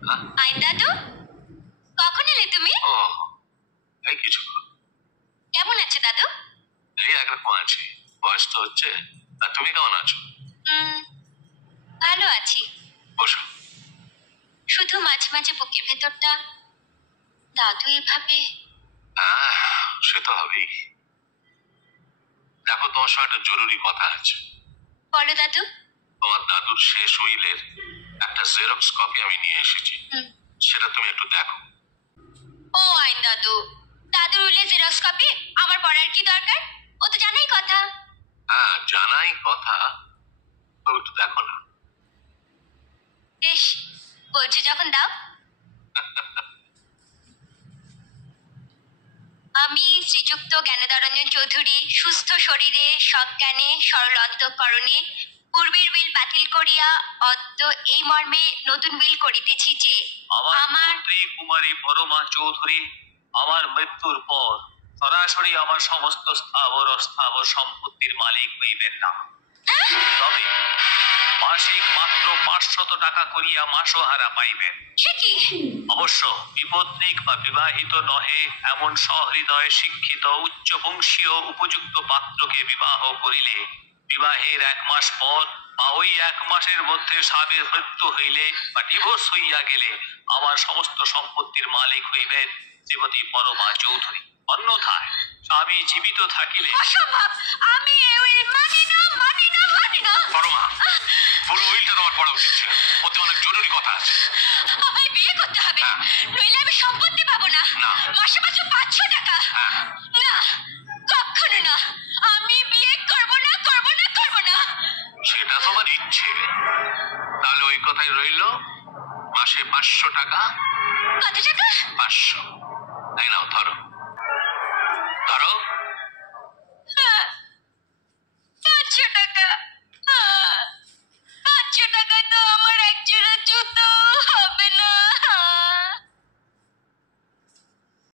আইন দাদু, কখন এলে তুমি? এই কিছু। কেমন আছে দাদু? এই একরকম আছি, বয়স তো হচ্ছে। আর তুমি কেমন আছো? ভালো আছি। বসো। শুধু মাঝে মাঝে বুকের ভেতরটা দাদু এভাবে। সে তো হবেই। দেখো, তোমার সঙ্গে একটা জরুরি কথা আছে। বলো দাদু। তোমার দাদুর শেষ উইলের একটা জেরক্স কপি আমি নিয়ে এসেছি, সেটা তুমি একটু দেখো। ও আইন দাদু, দাদুর উইলে জেরক্স কপি আমার পড়ার কি দরকার? ও তো জানাই কথা। জানাই কথা, তো একটু দেখো না। বেশ, বলছি যখন দাও। আমি শ্রীযুক্ত জ্ঞানদারঞ্জন চৌধুরী সুস্থ শরীরে সজ্ঞানে সরল অন্তঃকরণে পূর্বের বিল বাতিল করিয়া অদ্য এই মর্মে নতুন বিল করিতেছি যে আমার পুত্রী কুমারী পরমা চৌধুরী আমার মৃত্যুর পর সরাসরি আমার সমস্ত স্থাবর অস্থাবর সম্পত্তির মালিক হইবেন না, তবে মাসিক মাত্র 500 টাকা করিয়া মাসোহারা পাইবেন। সে কি? অবশ্য বিপত্নিক বা বিবাহিত নহে এমন সহৃদয় শিক্ষিত উচ্চবংশীয় উপযুক্ত পাত্রকে বিবাহ করিলে বিবাহের 1 মাস পর বা ওই 1 মাসের মধ্যে স্বামীর মৃত্যু হইলে বা ডিভোর্স হইয়া গেলে আমার সমস্ত সম্পত্তির মালিক হইবেন শ্রীমতী পরমা চৌধুরী। অন্যথায় স্বামী জীবিত থাকিলে। অসম্ভব! আমি এই উইল মানি না, মানি না, মানি না। পরমা, পুরো উইলটা তোমার পড়া উচিত ছিল, ওতে অনেক জরুরি কথা আছে। আমায় বিয়ে করতে হবে, নইলে আমি সম্পত্তি পাবো না। মাসে মাত্র 500 টাকা। না, কখনো না। আমি বিয়ে করবো না, করবো না, করবো না। সেটা তোমার ইচ্ছে, তাহলে ওই কথাই রইল। মাসে 500 টাকা। কত টাকা? 500। তাই নাও, ধরো ধরো।